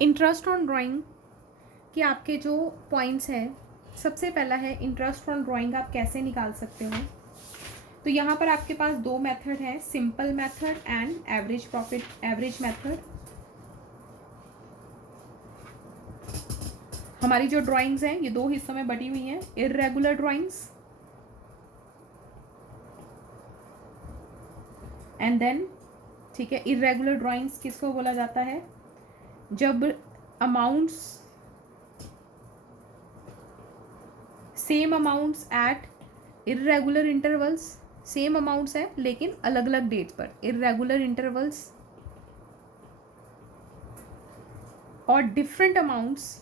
Interest on drawing कि आपके जो पॉइंट्स हैं, सबसे पहला है इंटरेस्ट ऑन ड्राइंग आप कैसे निकाल सकते हो। तो यहाँ पर आपके पास दो मेथड है, simple method and average profit average method. हमारी जो ड्राइंग्स हैं ये दो हिस्सों में बटी हुई हैं, इर्रेगुलर ड्राइंग्स एंड देन, ठीक है, इर्रेगुलर ड्राइंग्स किसको बोला जाता है, जब amounts same amounts at irregular intervals, same amounts है लेकिन अलग अलग डेट पर, इर्रेगुलर इंटरवल्स, और different amounts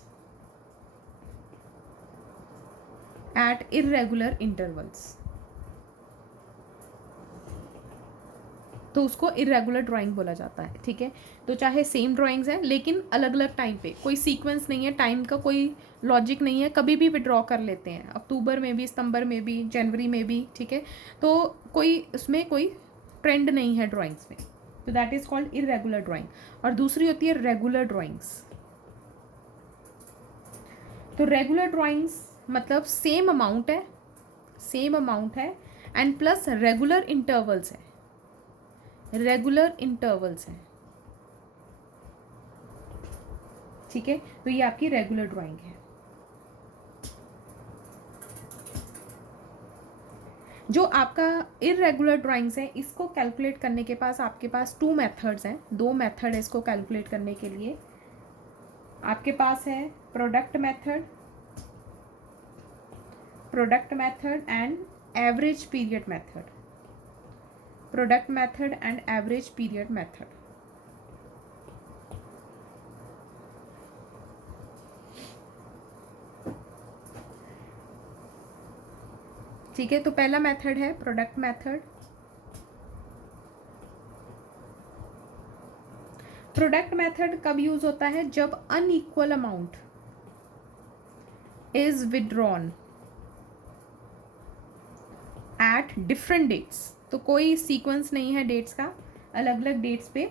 at irregular intervals, तो उसको इरेगुलर ड्राइंग बोला जाता है। ठीक है, तो चाहे सेम ड्राइंग्स हैं लेकिन अलग अलग टाइम पे, कोई सीक्वेंस नहीं है, टाइम का कोई लॉजिक नहीं है, कभी भी विड्रॉ कर लेते हैं, अक्टूबर में भी, सितंबर में भी, जनवरी में भी। ठीक है, तो कोई उसमें कोई ट्रेंड नहीं है ड्राइंग्स में, तो that is called irregular drawing. और दूसरी होती है रेगुलर ड्राइंग्स। तो रेगुलर ड्राइंग्स मतलब सेम अमाउंट है, सेम अमाउंट है एंड प्लस रेगुलर इंटरवल्स है, रेगुलर इंटरवल्स हैं। ठीक है, तो ये आपकी रेगुलर ड्राइंग है। जो आपका इरेगुलर ड्राइंग्स है, इसको कैलकुलेट करने के पास आपके पास टू मेथड्स हैं, दो मेथड है इसको कैलकुलेट करने के लिए। आपके पास है product method, product method and average period method, product method and average period method. ठीक है, तो पहला मेथड है प्रोडक्ट मेथड। प्रोडक्ट मेथड कब यूज होता है, जब unequal amount is withdrawn at different dates. तो कोई सीक्वेंस नहीं है डेट्स का, अलग अलग डेट्स पे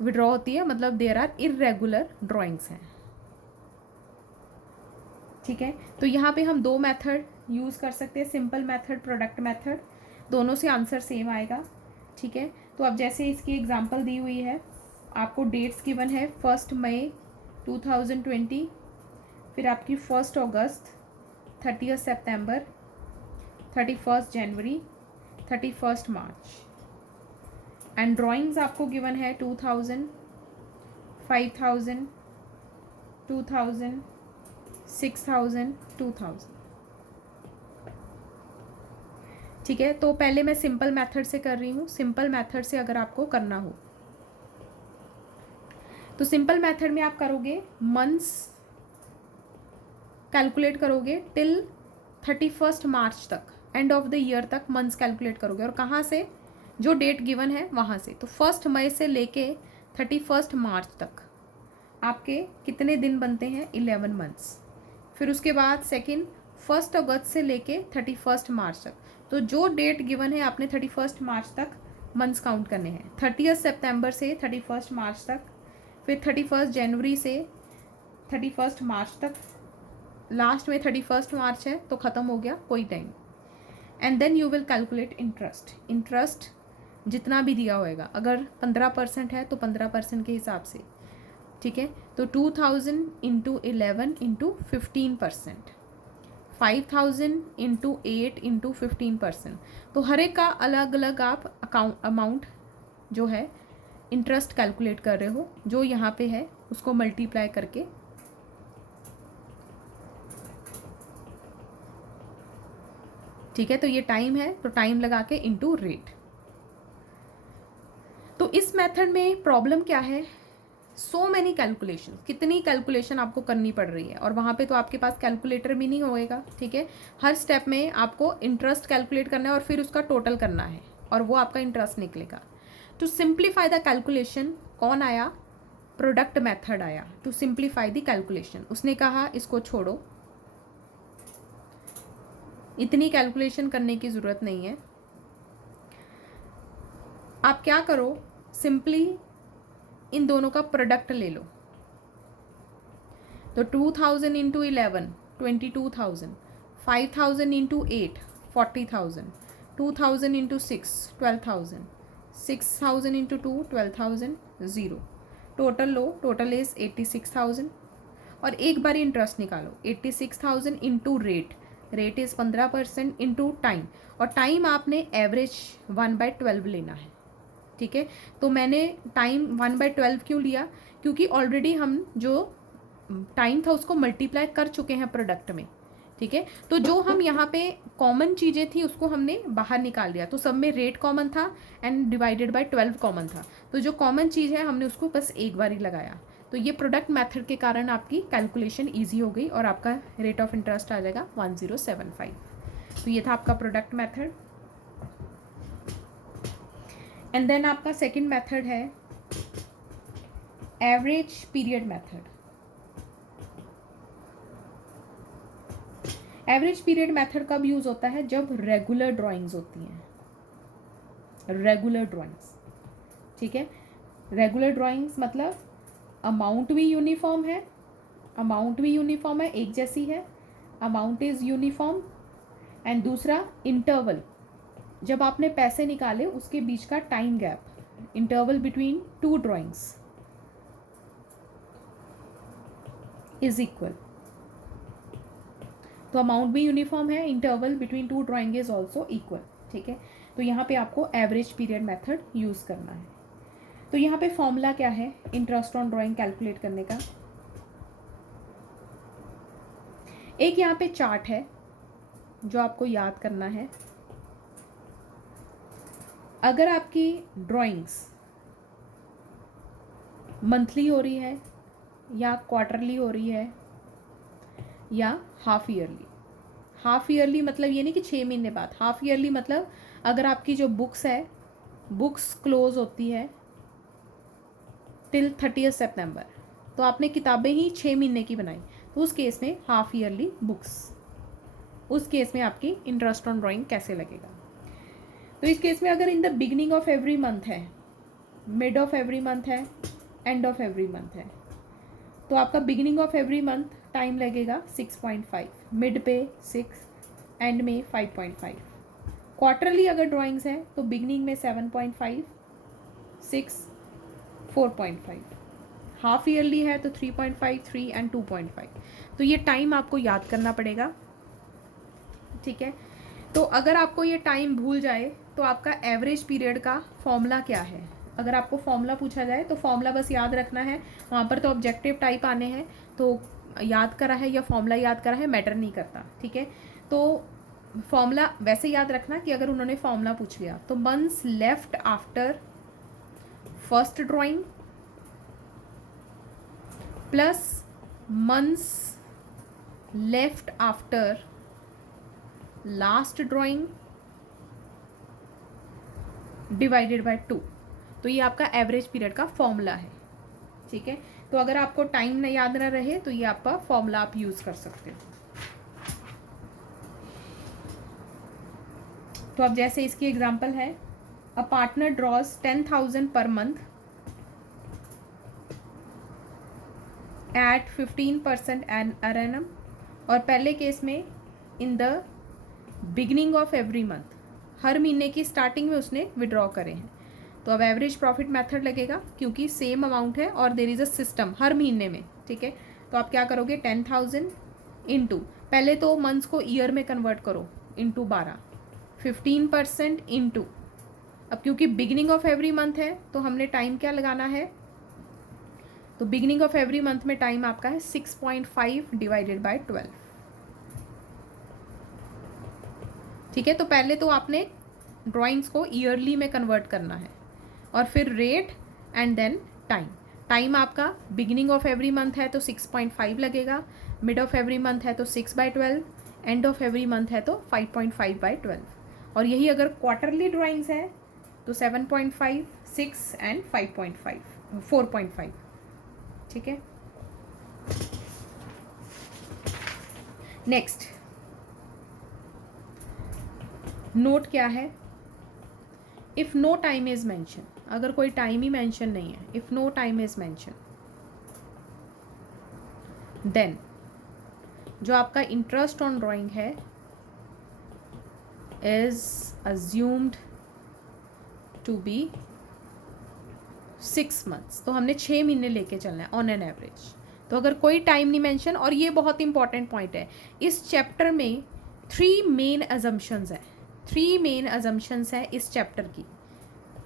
विड्रॉ होती है, मतलब देयर आर इरेगुलर ड्राइंग्स हैं। ठीक है, तो यहाँ पे हम दो मेथड यूज़ कर सकते हैं, सिंपल मेथड, प्रोडक्ट मेथड, दोनों से आंसर सेम आएगा। ठीक है, तो अब जैसे इसकी एग्जांपल दी हुई है, आपको डेट्स गिवन है 1 मई 2020, फिर आपकी 1 अगस्त, 30 सितंबर, 31 जनवरी, 31 मार्च, एंड ड्राइंग्स आपको गिवन है 2000, 5000, 2000, 6000, 2000। ठीक है, तो पहले मैं सिंपल मेथड से कर रही हूँ। सिंपल मेथड से अगर आपको करना हो तो सिंपल मेथड में आप करोगे मंथ्स कैलकुलेट करोगे टिल 31 मार्च तक, एंड ऑफ द ईयर तक मंथ्स कैलकुलेट करोगे, और कहाँ से, जो डेट गिवन है वहाँ से। तो 1 मई से लेके 31 मार्च तक आपके कितने दिन बनते हैं, 11 मंथ्स। फिर उसके बाद सेकेंड 1 अगस्त से लेके 31 मार्च तक, तो जो डेट गिवन है आपने 31 मार्च तक मंथ्स काउंट करने हैं। 30 सितंबर से 31 मार्च तक, फिर 31 जनवरी से 31 मार्च तक, लास्ट में 31 मार्च है तो ख़त्म हो गया कोई time. And then you will calculate interest. Interest जितना भी दिया होएगा, अगर 15% है तो 15% के हिसाब से। ठीक है, तो 2000 इंटू 11 इंटू 15%, 5000 इंटू 8 इंटू 15%। तो हर एक का अलग अलग आप अमाउंट जो है इंटरेस्ट कैलकुलेट कर रहे हो, जो यहाँ पे है उसको मल्टीप्लाई करके। ठीक है, तो ये टाइम है तो टाइम लगा के इंटू रेट। तो इस मेथड में प्रॉब्लम क्या है, सो मैनी कैलकुलेशन, कितनी कैलकुलेशन आपको करनी पड़ रही है, और वहाँ पे तो आपके पास कैलकुलेटर भी नहीं होएगा। ठीक है, हर स्टेप में आपको इंटरेस्ट कैलकुलेट करना है और फिर उसका टोटल करना है, और वो आपका इंटरेस्ट निकलेगा। टू सिंप्लीफाई द कैलकुलेशन कौन आया, प्रोडक्ट मेथड आया टू सिंप्लीफाई द कैलकुलेशन। उसने कहा इसको छोड़ो, इतनी कैलकुलेशन करने की ज़रूरत नहीं है, आप क्या करो, सिंपली इन दोनों का प्रोडक्ट ले लो। तो 2000 into 11 22,000, 5000 into 8 40,000, 2000 into 6 12,000, 6000 into 2 12,000 0। Total low, total is 86,000। और एक बार इंटरेस्ट निकालो, 86,000 into rate, rate is 15% into time, और टाइम आपने एवरेज 1/12 लेना है। ठीक है, तो मैंने टाइम 1/12 क्यों लिया, क्योंकि ऑलरेडी हम जो टाइम था उसको मल्टीप्लाई कर चुके हैं प्रोडक्ट में। ठीक है, तो जो हम यहाँ पे कॉमन चीज़ें थी उसको हमने बाहर निकाल दिया, तो सब में रेट कॉमन था एंड डिवाइडेड बाय 12 कॉमन था, तो जो कॉमन चीज़ है हमने उसको बस एक बार ही लगाया। तो ये प्रोडक्ट मेथड के कारण आपकी कैलकुलेशन ईजी हो गई और आपका रेट ऑफ इंटरेस्ट आ जाएगा 1075। तो ये था आपका प्रोडक्ट मेथड। एंड देन आपका सेकेंड मेथड है average period method. Average period method कब यूज होता है, जब रेगुलर ड्राइंग्स होती हैं, रेगुलर ड्राइंग्स। ठीक है, रेगुलर ड्राइंग्स मतलब अमाउंट भी यूनिफॉर्म है, अमाउंट भी यूनिफॉर्म है, एक जैसी है, अमाउंट इज यूनिफॉर्म। एंड दूसरा इंटरवल, जब आपने पैसे निकाले उसके बीच का time gap, interval between two drawings is equal. तो अमाउंट भी यूनिफॉर्म है, interval between two drawing is also equal. ठीक है, तो यहाँ पे आपको एवरेज पीरियड मेथड यूज़ करना है। तो यहाँ पे फॉर्मूला क्या है इंटरेस्ट ऑन ड्राइंग कैलकुलेट करने का। एक यहाँ पे चार्ट है जो आपको याद करना है। अगर आपकी ड्राइंग्स मंथली हो रही है या क्वार्टरली हो रही है या हाफ ईयरली, हाफ ईयरली मतलब ये नहीं कि 6 महीने बाद, हाफ ईयरली मतलब अगर आपकी जो बुक्स है, बुक्स क्लोज होती है टिल 30 सितंबर, तो आपने किताबें ही 6 महीने की बनाई, तो उस केस में हाफ ईयरली बुक्स, उस केस में आपकी इंटरेस्ट ऑन ड्राइंग कैसे लगेगा। तो इस केस में अगर in the beginning of every month है, मिड ऑफ एवरी मंथ है, एंड ऑफ एवरी मंथ है, तो आपका beginning of every month time लगेगा 6.5, मिड पे 6, एंड में 5.5। क्वार्टरली अगर ड्राइंग्स हैं तो बिगिनिंग में 7.5, 6, 4.5, हाफ ईयरली है तो 3.5, 3 एंड 2.5। तो ये टाइम आपको याद करना पड़ेगा। ठीक है, तो अगर आपको ये टाइम भूल जाए तो आपका एवरेज पीरियड का फॉर्मूला क्या है, अगर आपको फॉर्मूला पूछा जाए तो फॉर्मूला बस याद रखना है। वहाँ पर तो ऑब्जेक्टिव टाइप आने हैं, तो याद करा है या फॉर्मूला याद करा है मैटर नहीं करता। ठीक है, तो फॉर्मूला वैसे याद रखना कि अगर उन्होंने फॉर्मूला पूछ लिया तो months left after first drawing plus months left after last drawing divided by 2। तो ये आपका एवरेज पीरियड का फॉर्मूला है। ठीक है, तो अगर आपको टाइम न याद ना रहे तो ये आपका फॉर्मूला आप यूज कर सकते हो। तो अब जैसे इसकी एग्जांपल है, a partner drawers 10,000 per month eight 15% per annum, और पहले केस में in the beginning of every month, हर महीने की स्टार्टिंग में उसने विड्रॉ करे हैं। तो अब एवरेज प्रॉफिट मेथड लगेगा क्योंकि सेम अमाउंट है और देर इज़ अ सिस्टम हर महीने में। ठीक है, तो आप क्या करोगे 10,000 इंटू, पहले तो मंथ्स को ईयर में कन्वर्ट करो, इंटू 12, 15% इंटू, अब क्योंकि बिगिनिंग ऑफ एवरी मंथ है तो हमने टाइम क्या लगाना है, तो बिगिनिंग ऑफ एवरी मंथ में टाइम आपका है 6.5 डिवाइडेड बाय 12। ठीक है, तो पहले तो आपने ड्राइंग्स को ईयरली में कन्वर्ट करना है और फिर rate and then time. Time आपका बिगिनिंग ऑफ एवरी मंथ है तो 6.5 लगेगा, मिड ऑफ एवरी मंथ है तो 6/12, एंड ऑफ एवरी मंथ है तो 5.5/12, और यही अगर क्वार्टरली ड्राइंग्स है तो 7.5, 6 एंड 5.5, 4.5। ठीक है, नेक्स्ट नोट क्या है, if no time is mention, अगर कोई टाइम ही मेंशन नहीं है, if no time is mention, then जो आपका इंटरेस्ट ऑन ड्राइंग है is assumed to be 6 months. तो हमने 6 महीने लेके चलना है ऑन एन एवरेज। तो अगर कोई टाइम नहीं मेंशन, और ये बहुत इंपॉर्टेंट पॉइंट है, इस चैप्टर में 3 मेन अजम्पशंस है, 3 मेन अजम्पशंस है इस चैप्टर की।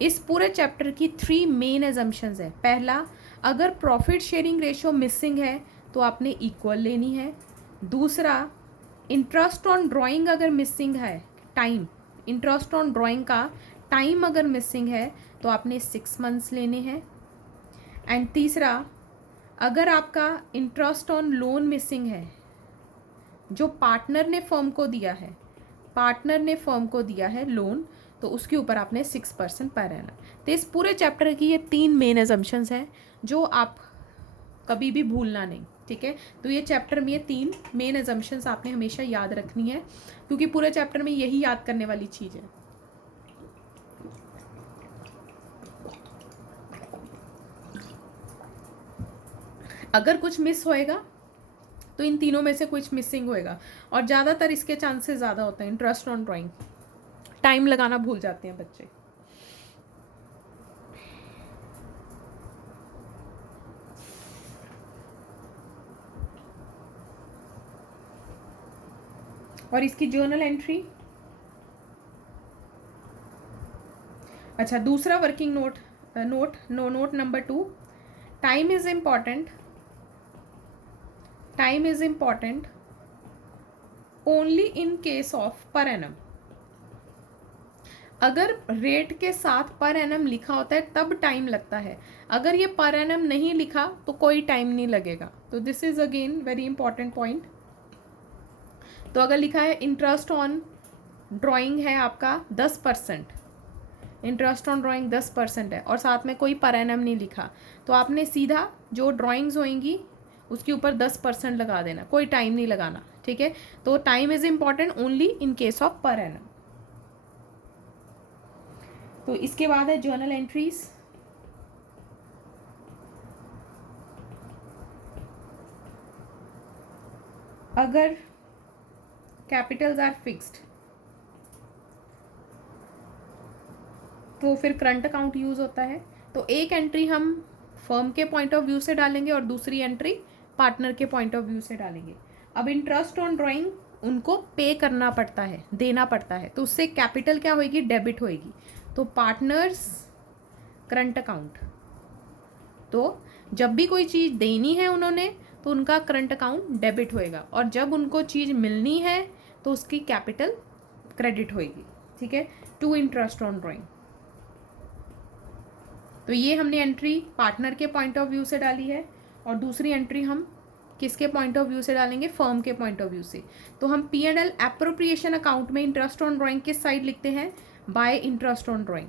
इस पूरे चैप्टर की 3 मेन अजम्पशंस है। पहला, अगर प्रॉफिट शेयरिंग रेशियो मिसिंग है तो आपने इक्वल लेनी है। दूसरा, इंटरेस्ट ऑन ड्राइंग अगर मिसिंग है, टाइम, इंटरेस्ट ऑन ड्राइंग का टाइम अगर मिसिंग है तो आपने 6 मंथ्स लेने हैं। एंड तीसरा, अगर आपका इंटरेस्ट ऑन लोन मिसिंग है, जो पार्टनर ने फर्म को दिया है, पार्टनर ने फर्म को दिया है लोन, तो उसके ऊपर आपने 6% पर एनम। तो इस पूरे चैप्टर की ये 3 मेन अजम्पशंस हैं जो आप कभी भी भूलना नहीं, ठीक है। तो ये चैप्टर में ये 3 मेन अजम्पशंस आपने हमेशा याद रखनी है, क्योंकि पूरे चैप्टर में यही याद करने वाली चीज़ है। अगर कुछ मिस होएगा तो इन तीनों में से कुछ मिसिंग होएगा, और ज़्यादातर इसके चांसेस ज़्यादा होते हैं। इंटरेस्ट ऑन ड्राइंग, टाइम लगाना भूल जाते हैं बच्चे। और इसकी जर्नल एंट्री, अच्छा दूसरा working note number 2, time is important, time is important only in case of per annum. अगर रेट के साथ पर एनम लिखा होता है तब टाइम लगता है, अगर ये पर एनम नहीं लिखा तो कोई टाइम नहीं लगेगा। तो this is again very important point. तो अगर लिखा है इंटरेस्ट ऑन ड्राइंग है आपका 10%, इंटरेस्ट ऑन ड्राइंग 10% है, और साथ में कोई पर एनम नहीं लिखा, तो आपने सीधा जो ड्राइंग्स होंगी उसके ऊपर 10% लगा देना, कोई टाइम नहीं लगाना, ठीक है। तो time is important only in case of per annum. तो इसके बाद है जर्नल एंट्रीज। अगर कैपिटल्स आर फिक्स्ड तो फिर करंट अकाउंट यूज होता है। तो एक एंट्री हम फर्म के पॉइंट ऑफ व्यू से डालेंगे और दूसरी एंट्री पार्टनर के पॉइंट ऑफ व्यू से डालेंगे। अब इंटरेस्ट ऑन ड्राइंग उनको पे करना पड़ता है, देना पड़ता है, तो उससे कैपिटल क्या होएगी, डेबिट होएगी। तो पार्टनर्स करंट अकाउंट, तो जब भी कोई चीज़ देनी है उन्होंने तो उनका करंट अकाउंट डेबिट होएगा, और जब उनको चीज़ मिलनी है तो उसकी कैपिटल क्रेडिट होएगी, ठीक है, टू इंटरेस्ट ऑन ड्राइंग। तो ये हमने एंट्री पार्टनर के पॉइंट ऑफ व्यू से डाली है, और दूसरी एंट्री हम किसके पॉइंट ऑफ व्यू से डालेंगे, फर्म के पॉइंट ऑफ व्यू से। तो हम P&L एप्रोप्रिएशन अकाउंट में इंटरेस्ट ऑन ड्राइंग किस साइड लिखते हैं, बाय इंटरेस्ट ऑन ड्राइंग।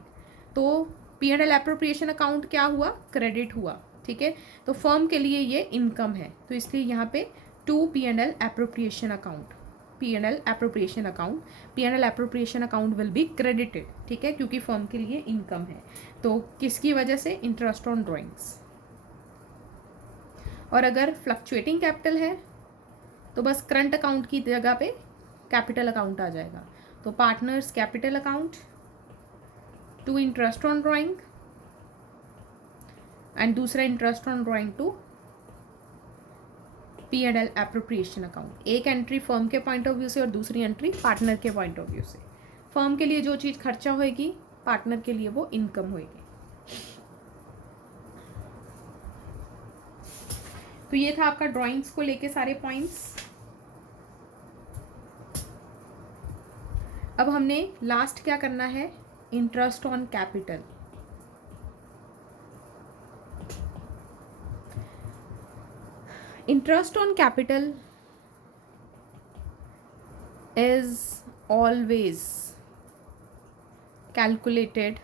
तो P&L एप्रोप्रिएशन अकाउंट क्या हुआ, क्रेडिट हुआ, ठीक है। तो फर्म के लिए ये इनकम है, तो इसलिए यहाँ पे to P&L appropriation account, P&L appropriation account, P&L appropriation account will be credited, ठीक है, क्योंकि फर्म के लिए इनकम है। तो किसकी वजह से, इंटरेस्ट ऑन ड्राइंग्स। और अगर फ्लक्चुएटिंग कैपिटल है तो बस करंट अकाउंट की जगह पे कैपिटल अकाउंट आ जाएगा। तो partners capital account to interest on drawing, and दूसरा interest on drawing to P&L appropriation account. एक एंट्री फर्म के पॉइंट ऑफ व्यू से और दूसरी एंट्री पार्टनर के पॉइंट ऑफ व्यू से। फर्म के लिए जो चीज़ खर्चा होएगी, पार्टनर के लिए वो इनकम होएगी। तो ये था आपका ड्राइंग्स को लेके सारे पॉइंट्स। अब हमने लास्ट क्या करना है, interest on capital. Interest on capital is always calculated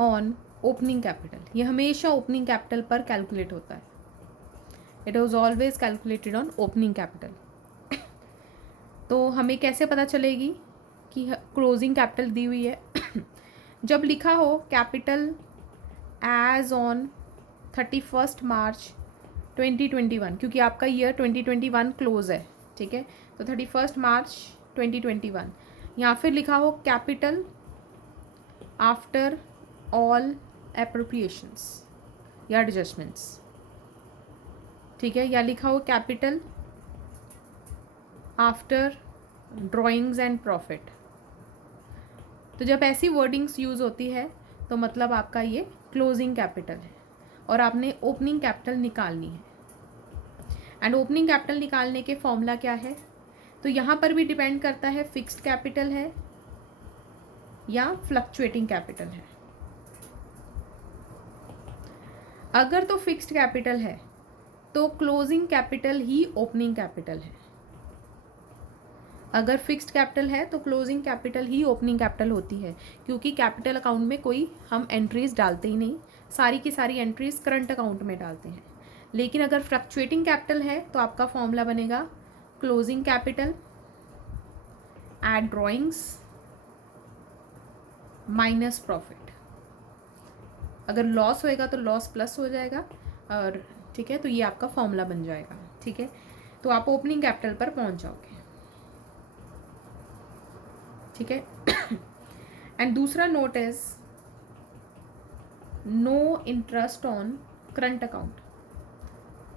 on opening capital. ये हमेशा ओपनिंग कैपिटल पर कैलकुलेट होता है। It was always calculated on opening capital. तो हमें कैसे पता चलेगी कि क्लोजिंग कैपिटल दी हुई है, जब लिखा हो कैपिटल एज ऑन 31 मार्च 2021, क्योंकि आपका ईयर 2021 क्लोज है, ठीक है। तो 31 मार्च 2021, या फिर लिखा हो कैपिटल आफ्टर ऑल एप्रोप्रिएशंस या एडजस्टमेंट्स, ठीक है, या लिखा हो capital after drawings and profit. तो जब ऐसी वर्डिंग्स यूज़ होती है तो मतलब आपका ये क्लोजिंग कैपिटल है और आपने ओपनिंग कैपिटल निकालनी है। एंड ओपनिंग कैपिटल निकालने के फॉर्मूला क्या है, तो यहाँ पर भी डिपेंड करता है फिक्स्ड कैपिटल है या फ्लक्चुएटिंग कैपिटल है। अगर तो फिक्स्ड कैपिटल है तो क्लोजिंग कैपिटल ही ओपनिंग कैपिटल है। अगर फिक्स्ड कैपिटल है तो क्लोजिंग कैपिटल ही ओपनिंग कैपिटल होती है, क्योंकि कैपिटल अकाउंट में कोई हम एंट्रीज डालते ही नहीं, सारी की सारी एंट्रीज करंट अकाउंट में डालते हैं। लेकिन अगर फ्लक्चुएटिंग कैपिटल है तो आपका फॉर्मूला बनेगा closing capital eight drawings minus profit. अगर लॉस होएगा तो लॉस प्लस हो जाएगा, और ठीक है, तो ये आपका फॉर्मूला बन जाएगा, ठीक है। तो आप ओपनिंग कैपिटल पर पहुंच जाओगे, ठीक है। एंड दूसरा note is no interest on current account.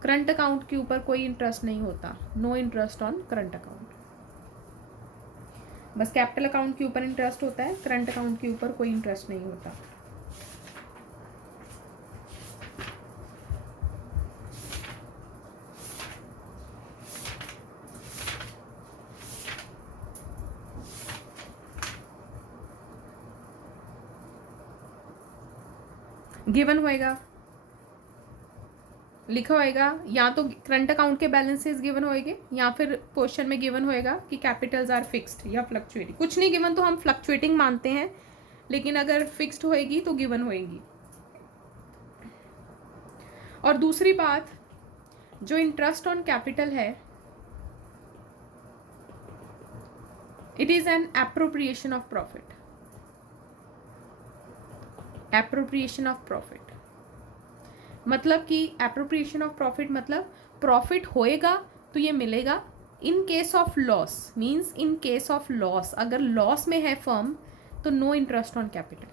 Current account के ऊपर कोई इंटरेस्ट नहीं होता, no interest on current account. बस कैपिटल अकाउंट के ऊपर इंटरेस्ट होता है, करंट अकाउंट के ऊपर कोई इंटरेस्ट नहीं होता। गिवन होएगा, लिखा होएगा, या तो करंट अकाउंट के बैलेंसेस गिवन होएंगे या फिर क्वेश्चन में गिवन होएगा कि कैपिटल्स आर फिक्स्ड या फ्लक्चुएटिंग। कुछ नहीं गिवन तो हम फ्लक्चुएटिंग मानते हैं, लेकिन अगर फिक्स्ड होएगी तो गिवन होएगी। और दूसरी बात, जो इंटरेस्ट ऑन कैपिटल है it is an appropriation of profit. Appropriation of profit मतलब कि एप्रोप्रिएशन ऑफ प्रॉफिट मतलब प्रॉफिट होएगा तो ये मिलेगा। In case of loss means in case of loss, अगर लॉस में है फर्म तो नो इंटरेस्ट ऑन कैपिटल,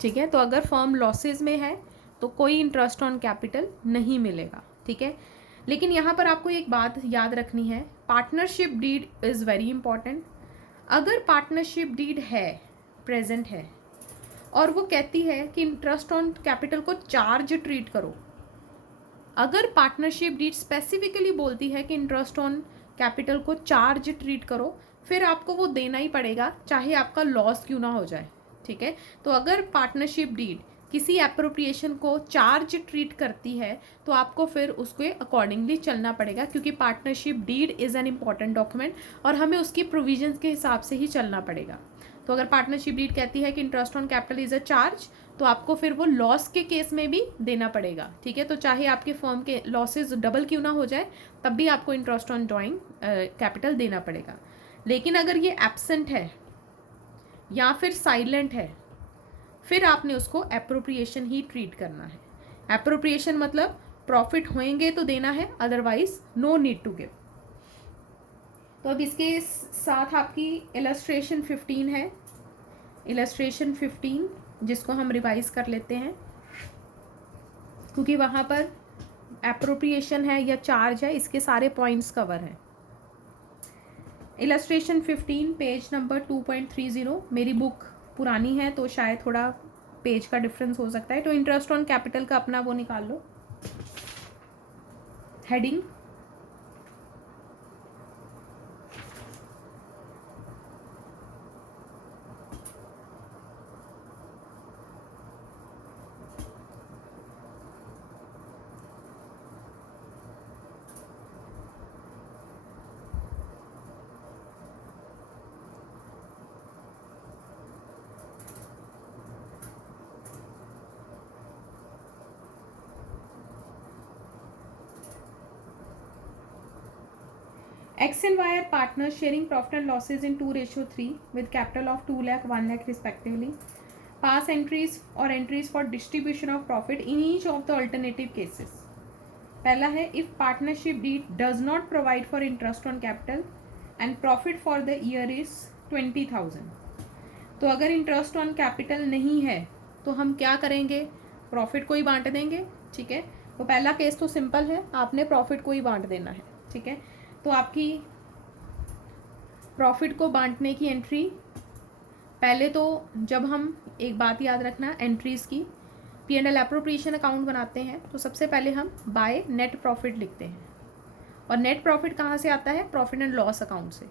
ठीक है। तो अगर फर्म लॉसेज में है तो कोई इंटरेस्ट ऑन कैपिटल नहीं मिलेगा, ठीक है। लेकिन यहाँ पर आपको एक बात याद रखनी है, partnership deed is very important. अगर पार्टनरशिप डीड है, प्रेजेंट है, और वो कहती है कि इंटरेस्ट ऑन कैपिटल को चार्ज ट्रीट करो, अगर पार्टनरशिप डीड स्पेसिफिकली बोलती है कि इंटरेस्ट ऑन कैपिटल को चार्ज ट्रीट करो, फिर आपको वो देना ही पड़ेगा, चाहे आपका लॉस क्यों ना हो जाए, ठीक है। तो अगर पार्टनरशिप डीड किसी एप्रोप्रिएशन को चार्ज ट्रीट करती है तो आपको फिर उसके अकॉर्डिंगली चलना पड़ेगा, क्योंकि partnership deed is an important document और हमें उसकी प्रोविजंस के हिसाब से ही चलना पड़ेगा। तो अगर पार्टनरशिप डीड कहती है कि interest on capital is a charge, तो आपको फिर वो लॉस के केस में भी देना पड़ेगा, ठीक है। तो चाहे आपके फर्म के लॉसेज डबल क्यों ना हो जाए, तब भी आपको इंटरेस्ट ऑन ड्रॉइंग कैपिटल देना पड़ेगा। लेकिन अगर ये एब्सेंट है या फिर साइलेंट है, फिर आपने उसको एप्रोप्रिएशन ही ट्रीट करना है। एप्रोप्रिएशन मतलब प्रॉफिट होएंगे तो देना है, otherwise no need to give. तो अब इसके साथ आपकी इलस्ट्रेशन 15 है, इलस्ट्रेशन 15 जिसको हम रिवाइज कर लेते हैं, क्योंकि वहाँ पर एप्रोप्रिएशन है या चार्ज है, इसके सारे पॉइंट्स कवर हैं। Illustration 15 page number 2.30। मेरी बुक पुरानी है तो शायद थोड़ा पेज का डिफरेंस हो सकता है। तो इंटरेस्ट ऑन कैपिटल का अपना वो निकाल लो, heading X and Y are partners sharing profit and losses in 2:3 with capital of 2 lakh 1 lakh respectively. Pass entries और entries for distribution of profit in each of the alternative cases. पहला है if partnership deed does not provide for interest on capital and profit for the year is 20,000। तो अगर interest on capital नहीं है तो हम क्या करेंगे, प्रॉफिट को ही बांट देंगे। ठीक है, तो पहला केस तो सिंपल है, आपने प्रॉफिट को ही बांट देना है। ठीक है, तो आपकी प्रॉफिट को बांटने की एंट्री, पहले तो जब हम एक बात याद रखना एंट्रीज की, P&L एप्रोप्रिएशन अकाउंट बनाते हैं तो सबसे पहले हम बाय नेट प्रॉफिट लिखते हैं। और नेट प्रॉफिट कहाँ से आता है, प्रॉफिट एंड लॉस अकाउंट से।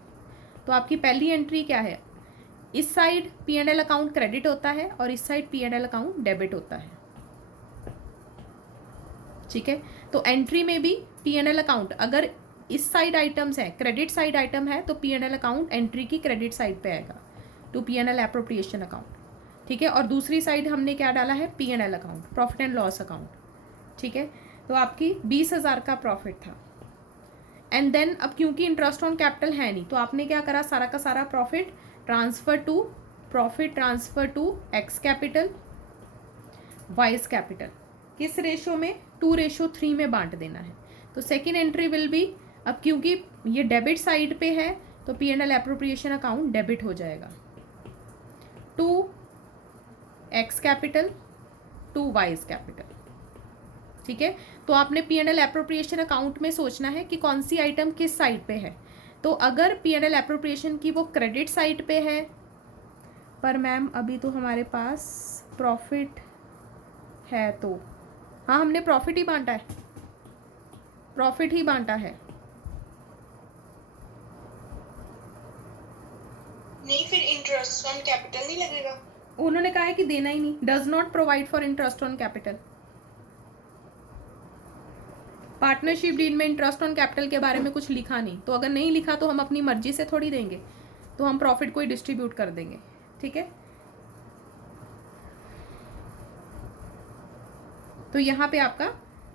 तो आपकी पहली एंट्री क्या है, इस साइड P&L अकाउंट क्रेडिट होता है और इस साइड P&L अकाउंट डेबिट होता है। ठीक है, तो एंट्री में भी P&L अकाउंट अगर इस साइड आइटम्स है, क्रेडिट साइड आइटम है, तो P&L अकाउंट एंट्री की क्रेडिट साइड पे आएगा टू P&L एप्रोप्रिएशन अकाउंट। ठीक है, और दूसरी साइड हमने क्या डाला है, P&L account, profit and loss account. ठीक है, तो आपकी 20,000 का प्रॉफिट था। एंड देन अब क्योंकि इंटरेस्ट ऑन कैपिटल है नहीं, तो आपने क्या करा, सारा का सारा profit transfer to X capital Y's capital. किस रेशो में, 2:3 में बांट देना है। तो सेकेंड एंट्री विल बी, अब क्योंकि ये डेबिट साइड पे है तो P&L एप्रोप्रिएशन अकाउंट डेबिट हो जाएगा, to X capital to Y's capital. ठीक है, तो आपने P&L एप्रोप्रिएशन अकाउंट में सोचना है कि कौन सी आइटम किस साइड पे है। तो अगर P&L एप्रोप्रिएशन की वो क्रेडिट साइड पे है, पर मैम अभी तो हमारे पास प्रॉफिट है, तो हाँ हमने प्रॉफिट ही बांटा है, प्रॉफिट ही बांटा है। नहीं, फिर इंटरेस्ट ऑन कैपिटल नहीं लगेगा। उन्होंने कहा है कि देना ही नहीं, does not provide for interest on capital. Partnership deal में इंटरेस्ट ऑन कैपिटल के बारे में कुछ लिखा नहीं, तो अगर नहीं लिखा तो हम अपनी मर्जी से थोड़ी देंगे, तो हम प्रॉफिट को ही डिस्ट्रीब्यूट कर देंगे। ठीक है, तो यहाँ पे आपका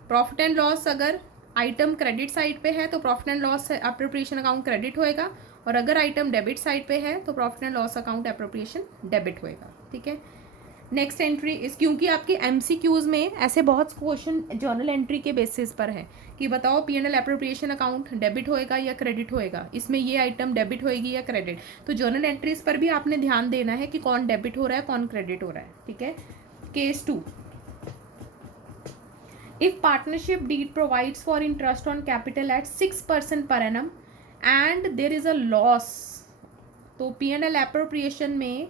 प्रॉफिट एंड लॉस, अगर आइटम क्रेडिट साइड पे है तो profit and loss appropriation account credit होएगा, और अगर आइटम डेबिट साइड पे है तो profit and loss account appropriation debit होएगा। ठीक है, नेक्स्ट एंट्री इस, क्योंकि आपके MCQs में ऐसे बहुत क्वेश्चन जर्नल एंट्री के बेसिस पर है कि बताओ P&L एप्रोप्रिएशन अकाउंट डेबिट होएगा या क्रेडिट होएगा, इसमें ये आइटम डेबिट होएगी या क्रेडिट। तो जर्नल एंट्रीज पर भी आपने ध्यान देना है कि कौन डेबिट हो रहा है कौन क्रेडिट हो रहा है। ठीक है, case 2, if partnership deed provides for interest on capital at 6% per annum and there is a loss, तो P&L appropriation में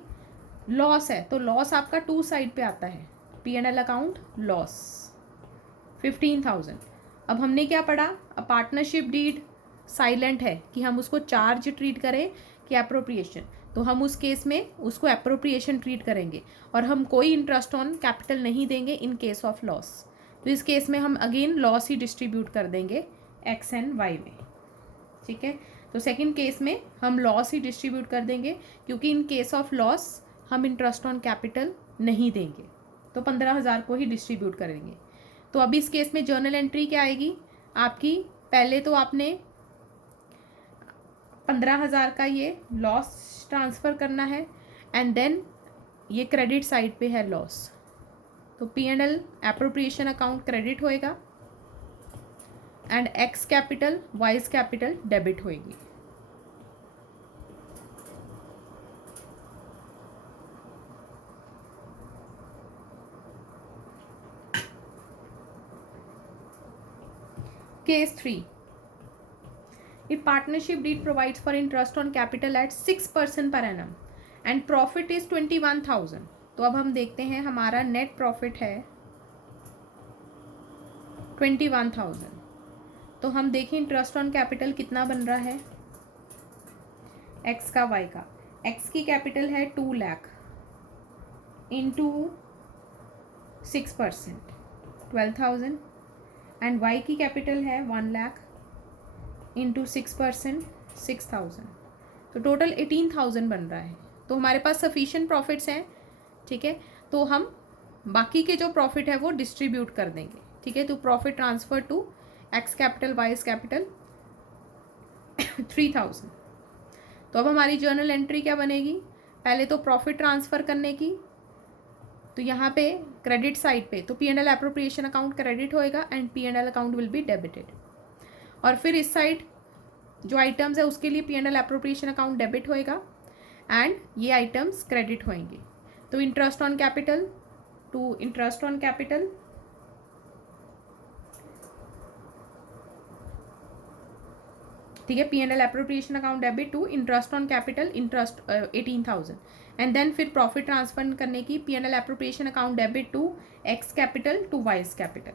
लॉस है, तो लॉस आपका 2 साइड पे आता है, P&L अकाउंट लॉस 15,000। अब हमने क्या पढ़ा, पार्टनरशिप डीड साइलेंट है कि हम उसको चार्ज ट्रीट करें कि एप्रोप्रिएशन, तो हम उस केस में उसको एप्रोप्रिएशन ट्रीट करेंगे और हम कोई इंटरेस्ट ऑन कैपिटल नहीं देंगे इन केस ऑफ लॉस। तो इस केस में हम अगेन लॉस ही डिस्ट्रीब्यूट कर देंगे एक्स एंड वाई में। ठीक है, तो सेकंड केस में हम लॉस ही डिस्ट्रीब्यूट कर देंगे, क्योंकि इन केस ऑफ लॉस हम इंटरेस्ट ऑन कैपिटल नहीं देंगे, तो 15,000 को ही डिस्ट्रीब्यूट करेंगे। तो अभी इस केस में जर्नल एंट्री क्या आएगी आपकी, पहले तो आपने 15,000 का ये लॉस ट्रांसफ़र करना है एंड देन ये क्रेडिट साइड पे है लॉस, तो P&L एप्रोप्रिएशन अकाउंट क्रेडिट होएगा and x capital Y's capital debit होएगी। Case 3, if partnership deed provides for interest on capital at 6% per annum and profit is 21,000, तो अब हम देखते हैं हमारा नेट प्रॉफिट है 21,000, तो हम देखें इंटरेस्ट ऑन कैपिटल कितना बन रहा है, एक्स का वाई का, एक्स की कैपिटल है 2 लाख इंटू 6% 12,000 एंड वाई की कैपिटल है 1 लाख इंटू 6% 6,000, तो टोटल 18,000 बन रहा है। तो हमारे पास सफिशिएंट प्रॉफिट्स हैं। ठीक है, तो हम बाकी के जो प्रॉफिट है वो डिस्ट्रीब्यूट कर देंगे। ठीक है, तो profit transfer to X capital Y's capital 3,000। तो अब हमारी जर्नल एंट्री क्या बनेगी, पहले तो प्रॉफिट ट्रांसफ़र करने की, तो यहाँ पे क्रेडिट साइड पे तो P&L एप्रोप्रिएशन अकाउंट क्रेडिट होएगा and P&L account will be debited. और फिर इस साइड जो आइटम्स है उसके लिए P&L एप्रोप्रिएशन अकाउंट डेबिट होएगा एंड ये आइटम्स क्रेडिट होंगे। तो interest on capital to interest on capital, ठीक है, P&L appropriation account debit to interest on capital interest 18,000 and then फिर प्रॉफिट ट्रांसफर करने की P&L appropriation account debit to X capital to Y's capital,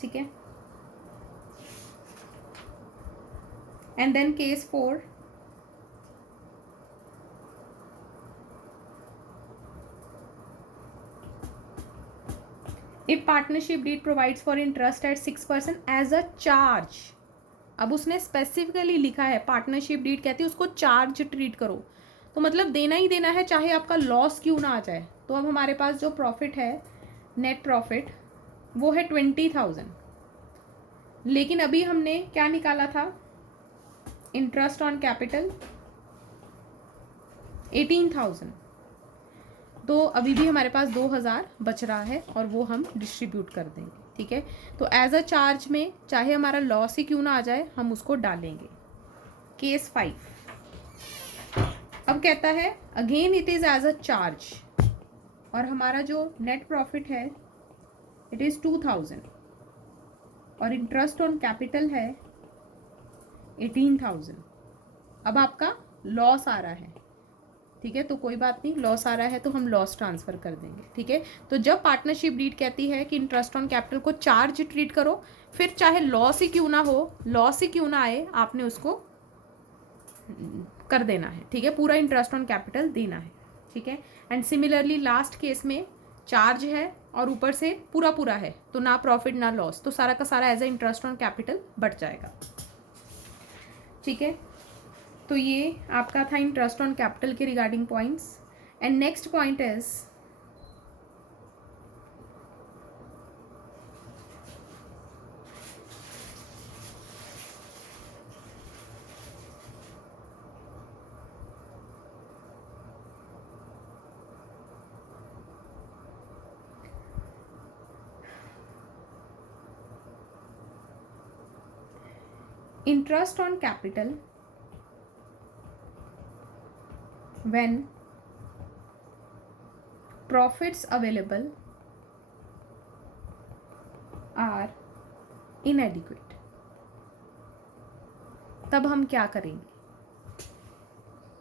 ठीक है। And then case 4, if partnership deed provides for interest at 6% as a charge. अब उसने specifically लिखा है, partnership deed कहती है उसको चार्ज ट्रीट करो, तो मतलब देना ही देना है चाहे आपका लॉस क्यों ना आ जाए। तो अब हमारे पास जो प्रॉफिट है, नेट प्रॉफिट, वो है 20,000, लेकिन अभी हमने क्या निकाला था, इंटरेस्ट ऑन कैपिटल 18,000, तो अभी भी हमारे पास 2,000 बच रहा है और वो हम डिस्ट्रीब्यूट कर देंगे, ठीक है। तो एज अ चार्ज में चाहे हमारा लॉस ही क्यों ना आ जाए हम उसको डालेंगे। केस 5, अब कहता है again it is as a charge और हमारा जो नेट प्रॉफिट है इट इज 2,000 और इंटरेस्ट ऑन कैपिटल है 18,000। अब आपका लॉस आ रहा है, ठीक है, तो कोई बात नहीं, लॉस आ रहा है तो हम लॉस ट्रांसफर कर देंगे, ठीक है। तो जब पार्टनरशिप डीड कहती है कि इंटरेस्ट ऑन कैपिटल को चार्ज ट्रीट करो, फिर चाहे लॉस ही क्यों ना हो, लॉस ही क्यों ना आए, आपने उसको कर देना है, ठीक है, पूरा इंटरेस्ट ऑन कैपिटल देना है, ठीक है। एंड सिमिलरली लास्ट केस में चार्ज है और ऊपर से पूरा पूरा है, तो ना प्रॉफिट ना लॉस, तो सारा का सारा as a interest on capital बढ़ जाएगा, ठीक है। तो ये आपका था इंटरेस्ट ऑन कैपिटल के regarding points. And next point is interest on capital when profits available are inadequate। तब हम क्या करेंगे,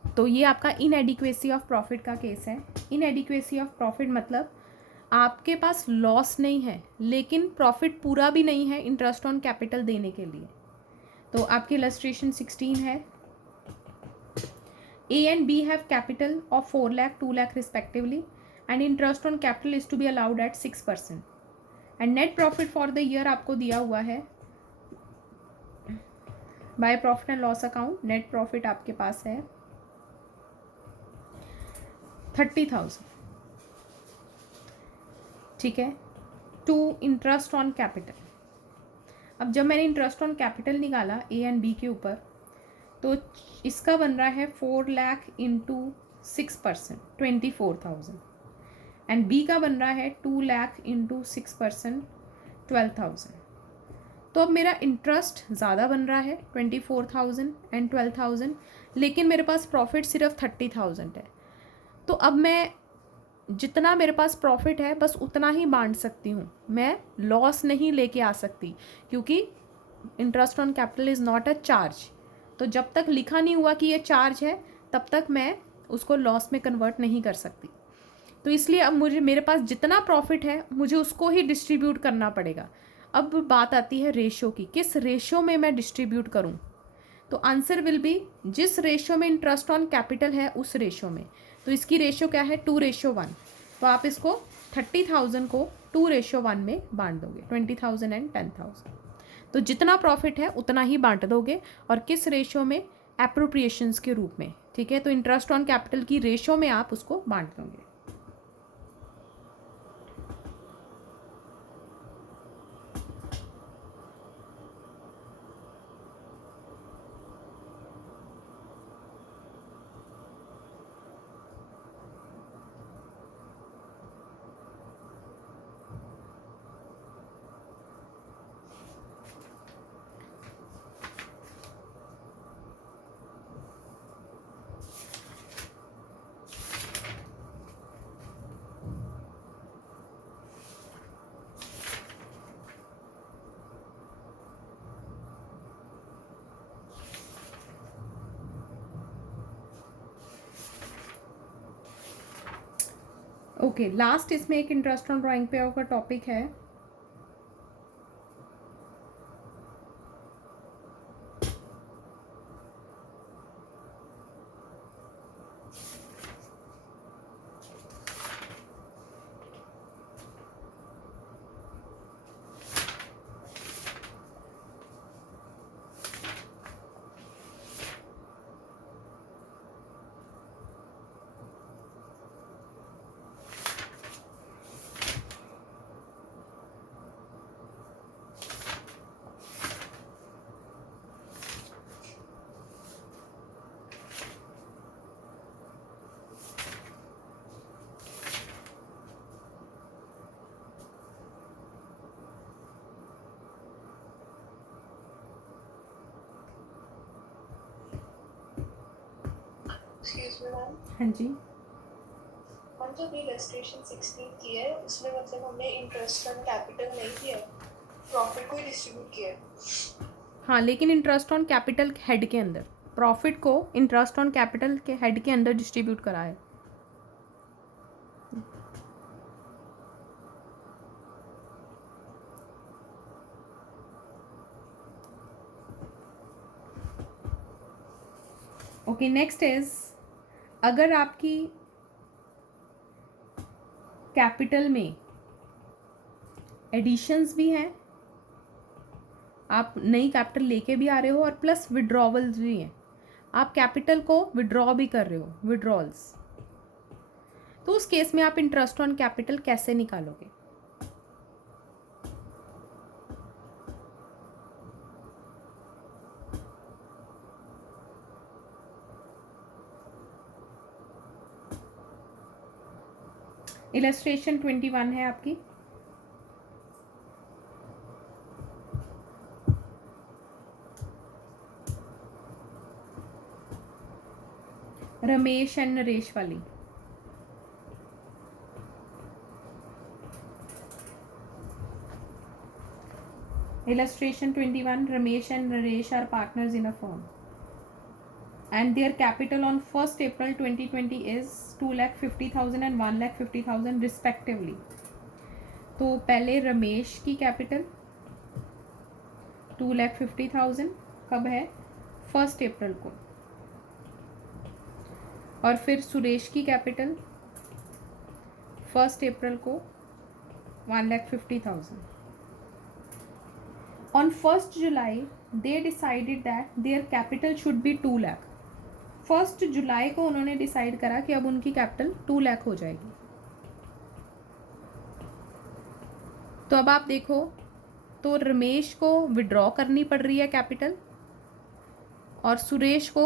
तो ये आपका इनएडिक्वेसी ऑफ प्रॉफिट का केस है। इनएडिक्वेसी ऑफ प्रॉफिट मतलब आपके पास लॉस नहीं है लेकिन प्रॉफिट पूरा भी नहीं है इंटरेस्ट ऑन कैपिटल देने के लिए। तो आपकी इलस्ट्रेशन 16 है, A and B have capital of 4 lakh, 2 lakh respectively and interest on capital is to be allowed at 6% and net profit for the year आपको दिया हुआ है by profit and loss account। net profit आपके पास है 30,000, ठीक है, to interest on capital. अब जब मैंने इंटरेस्ट ऑन कैपिटल निकाला A एंड B के ऊपर, तो इसका बन रहा है 4 लाख इंटू 6% 24,000 एंड B का बन रहा है 2 लाख इंटू 6% 12,000। तो अब मेरा इंटरेस्ट ज़्यादा बन रहा है 24,000 एंड 12,000, लेकिन मेरे पास प्रॉफिट सिर्फ 30,000 है। तो अब मैं जितना मेरे पास प्रॉफिट है बस उतना ही बांट सकती हूँ, मैं लॉस नहीं लेके आ सकती क्योंकि interest on capital is not a charge. तो जब तक लिखा नहीं हुआ कि ये चार्ज है तब तक मैं उसको लॉस में कन्वर्ट नहीं कर सकती। तो इसलिए अब मुझे मेरे पास जितना प्रॉफिट है मुझे उसको ही डिस्ट्रीब्यूट करना पड़ेगा। अब बात आती है रेशो की, किस रेशो में मैं डिस्ट्रीब्यूट करूँ। तो आंसर विल बी जिस रेशो में इंटरेस्ट ऑन कैपिटल है उस रेशो में। तो इसकी रेशो क्या है 2:1। तो आप इसको 30,000 को 2:1 में बांट दोगे, 20,000 एंड 10,000। तो जितना प्रॉफिट है उतना ही बांट दोगे और किस रेशो में, एप्रोप्रिएशंस के रूप में, ठीक है। तो इंटरेस्ट ऑन कैपिटल की रेशो में आप उसको बांट दोगे। ओके, लास्ट इसमें एक इंटरेस्ट ऑन ड्राइंग पे का टॉपिक है एक्सक्यूज मी मैम, हाँ जी। हम जब इलस्ट्रेशन 16 की है उसमें मतलब हमने इंटरेस्ट ऑन कैपिटल नहीं किया है, प्रॉफिट को ही डिस्ट्रीब्यूट किया है। हाँ, लेकिन इंटरेस्ट ऑन कैपिटल हेड के अंदर, प्रॉफिट को इंटरेस्ट ऑन कैपिटल के हेड के अंदर डिस्ट्रीब्यूट करा है। ओके, नेक्स्ट इज, अगर आपकी कैपिटल में एडिशंस भी हैं, आप नई कैपिटल लेके भी आ रहे हो और प्लस विड्रॉवल्स भी हैं, आप कैपिटल को विड्रॉ भी कर रहे हो, विड्रॉल्स, तो उस केस में आप इंटरेस्ट ऑन कैपिटल कैसे निकालोगे? इलस्ट्रेशन 21 है आपकी। रमेश एंड नरेश वाली। Illustration 21, Ramesh and Naresh are partners in a firm and their capital on 1st April 2020 is 2,50,000 and 1,50,000 respectively. तो पहले रमेश की कैपिटल 2,50,000 कब है? 1st अप्रैल को, और फिर सुरेश की कैपिटल 1st अप्रैल को 1,50,000. On 1st July, they decided that their capital should be 2 lakh. 1st जुलाई को उन्होंने डिसाइड करा कि अब उनकी कैपिटल 2 लाख हो जाएगी। तो अब आप देखो, तो रमेश को विड्रॉ करनी पड़ रही है कैपिटल और सुरेश को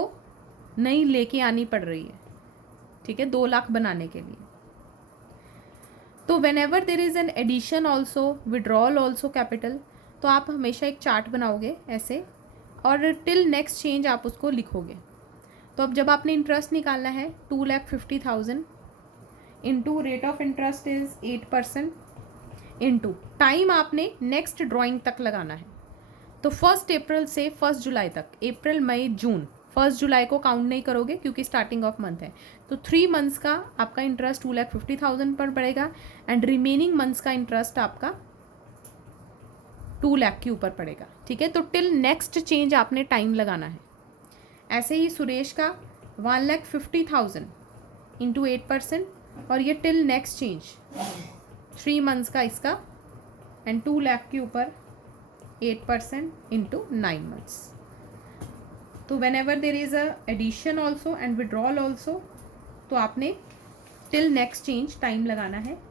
नई लेके आनी पड़ रही है, ठीक है, 2 लाख बनाने के लिए। तो whenever there is an addition also, withdrawal also capital, तो आप हमेशा एक चार्ट बनाओगे ऐसे और टिल नेक्स्ट चेंज आप उसको लिखोगे। तो अब जब आपने इंटरेस्ट निकालना है 2,50,000 into rate of interest is 8% into time आपने नेक्स्ट ड्राइंग तक लगाना है। तो 1st अप्रैल से 1st जुलाई तक, अप्रैल मई जून, 1st जुलाई को काउंट नहीं करोगे क्योंकि स्टार्टिंग ऑफ मंथ है। तो 3 मंथ्स का आपका इंटरेस्ट 2,50,000 पर पड़ेगा एंड रिमेनिंग मंथ्स का इंटरेस्ट आपका 2 लाख के ऊपर पड़ेगा, ठीक है। तो टिल नेक्स्ट चेंज आपने टाइम लगाना है। ऐसे ही सुरेश का 1,50,000 इंटू 8% और ये टिल नेक्स्ट चेंज 3 मंथ्स का इसका एंड 2 लाख के ऊपर 8% इंटू 9 मंथ्स। तो whenever there is a addition also and withdrawal also, तो आपने टिल नेक्स्ट चेंज टाइम लगाना है।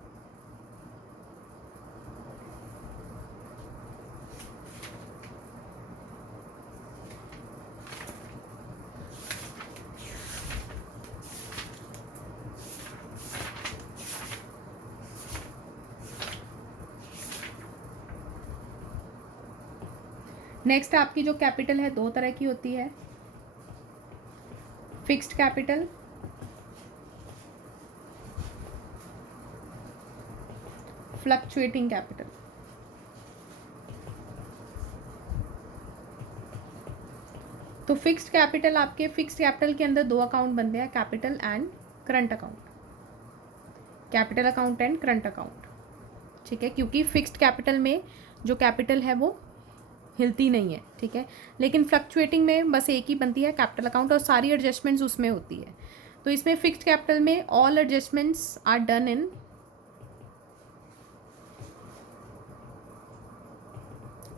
नेक्स्ट आपकी जो कैपिटल है 2 तरह की होती है, फिक्स्ड कैपिटल, फ्लक्चुएटिंग कैपिटल। तो फिक्स्ड कैपिटल, आपके फिक्स्ड कैपिटल के अंदर 2 अकाउंट बनते हैं, capital and current account. Capital account and current account, ठीक है, क्योंकि फिक्स्ड कैपिटल में जो कैपिटल है वो हिलती नहीं है, ठीक है, लेकिन फ्लक्चुएटिंग में बस एक ही बनती है कैपिटल अकाउंट और सारी एडजस्टमेंट्स उसमें होती है। तो इसमें फिक्स्ड कैपिटल में all adjustments are done in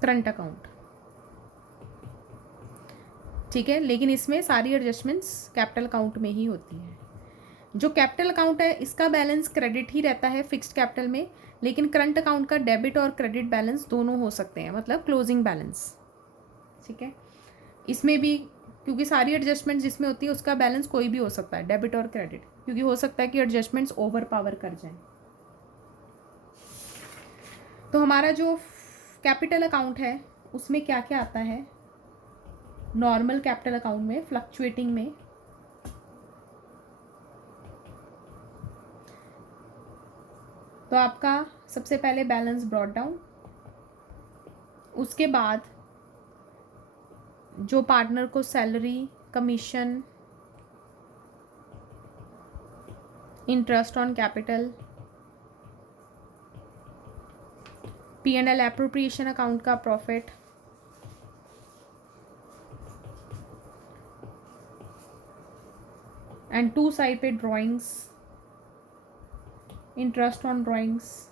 current account, ठीक है, लेकिन इसमें सारी एडजस्टमेंट्स कैपिटल अकाउंट में ही होती है। जो कैपिटल अकाउंट है इसका बैलेंस क्रेडिट ही रहता है फिक्स्ड कैपिटल में, लेकिन करंट अकाउंट का डेबिट और क्रेडिट बैलेंस दोनों हो सकते हैं, मतलब क्लोजिंग बैलेंस, ठीक है। इसमें भी क्योंकि सारी एडजस्टमेंट जिसमें होती है उसका बैलेंस कोई भी हो सकता है, डेबिट और क्रेडिट, क्योंकि हो सकता है कि एडजस्टमेंट्स ओवर पावर कर जाएं। तो हमारा जो कैपिटल अकाउंट है उसमें क्या क्या आता है, नॉर्मल कैपिटल अकाउंट में, फ्लक्चुएटिंग में तो आपका सबसे पहले बैलेंस ब्रॉट डाउन, उसके बाद जो पार्टनर को salary, commission, interest on capital, P&L appropriation account का प्रॉफिट, एंड टू साइड पे drawings, interest on drawings,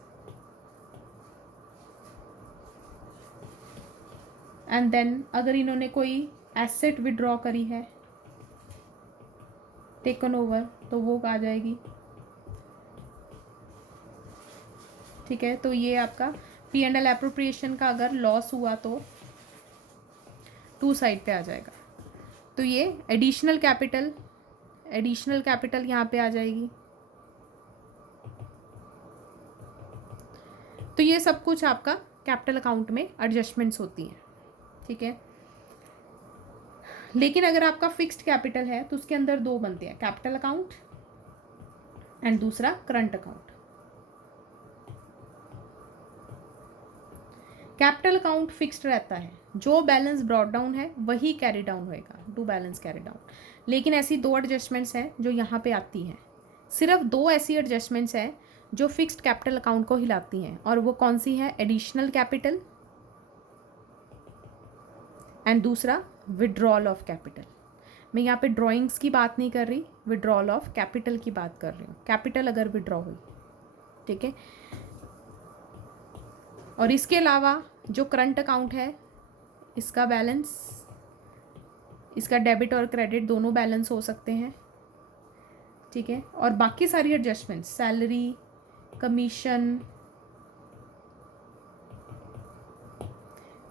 and then अगर इन्होंने कोई एसेट विड्रॉ करी है, टेकन ओवर, तो वो आ जाएगी, ठीक है। तो ये आपका P&L एप्रोप्रिएशन का अगर लॉस हुआ तो टू साइड पे आ जाएगा। तो ये एडिशनल कैपिटल यहाँ पे आ जाएगी। तो ये सब कुछ आपका कैपिटल अकाउंट में एडजस्टमेंट्स होती हैं, ठीक है। लेकिन अगर आपका फिक्स्ड कैपिटल है तो उसके अंदर दो बनते हैं, कैपिटल अकाउंट एंड दूसरा current account. Capital account fixed रहता है, जो बैलेंस ब्रॉट डाउन है वही कैरी डाउन होएगा, टू बैलेंस कैरी डाउन। लेकिन ऐसी दो एडजस्टमेंट्स हैं जो यहाँ पे आती हैं, सिर्फ दो ऐसी एडजस्टमेंट्स हैं जो फिक्स्ड कैपिटल अकाउंट को हिलाती हैं, और वो कौन सी है, एडिशनल कैपिटल एंड दूसरा विड्रॉल ऑफ कैपिटल। मैं यहाँ पे ड्राइंग्स की बात नहीं कर रही, विड्रॉल ऑफ कैपिटल की बात कर रही हूँ, कैपिटल अगर विड्रॉ हुई, ठीक है। और इसके अलावा जो करंट अकाउंट है इसका बैलेंस, इसका डेबिट और क्रेडिट दोनों बैलेंस हो सकते हैं, ठीक है। और बाकी सारी adjustments, salary, commission,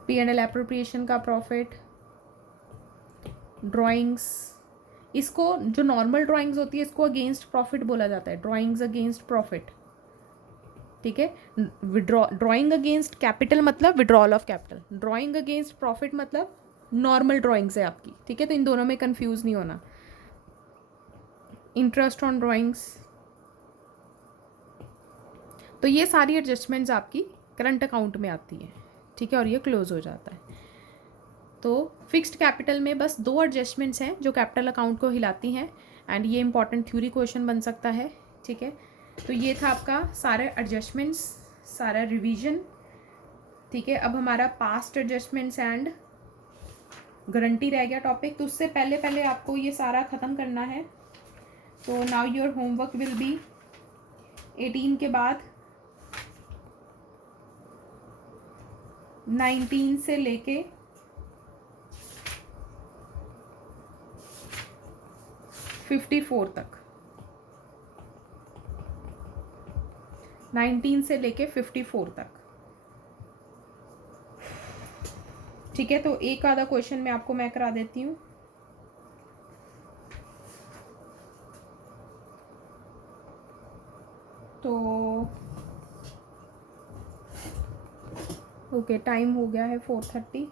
P&L appropriation का प्रॉफिट, ड्राइंग्स, इसको जो नॉर्मल ड्राइंग्स होती है इसको अगेंस्ट प्रॉफिट बोला जाता है, ड्राइंग्स अगेंस्ट प्रॉफिट, ठीक है। ड्राइंग अगेंस्ट कैपिटल मतलब withdrawal of capital, drawing against profit मतलब नॉर्मल ड्राइंग्स है आपकी, ठीक है। तो इन दोनों में कंफ्यूज नहीं होना। इंटरेस्ट ऑन ड्राइंग्स, तो ये सारी एडजस्टमेंट्स आपकी करंट अकाउंट में आती हैं, ठीक है, और ये क्लोज हो जाता है। तो फिक्स्ड कैपिटल में बस दो एडजस्टमेंट्स हैं जो कैपिटल अकाउंट को हिलाती हैं, एंड ये इंपॉर्टेंट थ्योरी क्वेश्चन बन सकता है, ठीक है। तो ये था आपका सारे एडजस्टमेंट्स, सारा रिवीजन, ठीक है। अब हमारा पास्ट एडजस्टमेंट्स एंड गारंटी रह गया टॉपिक, तो उससे पहले आपको ये सारा ख़त्म करना है। तो now your homework will be 18 के बाद 19 से लेके 54 तक, 19 से लेके 54 तक, ठीक है। तो एक आधा क्वेश्चन में आपको मैं करा देती हूँ। तो ओके, टाइम हो गया है 4:30।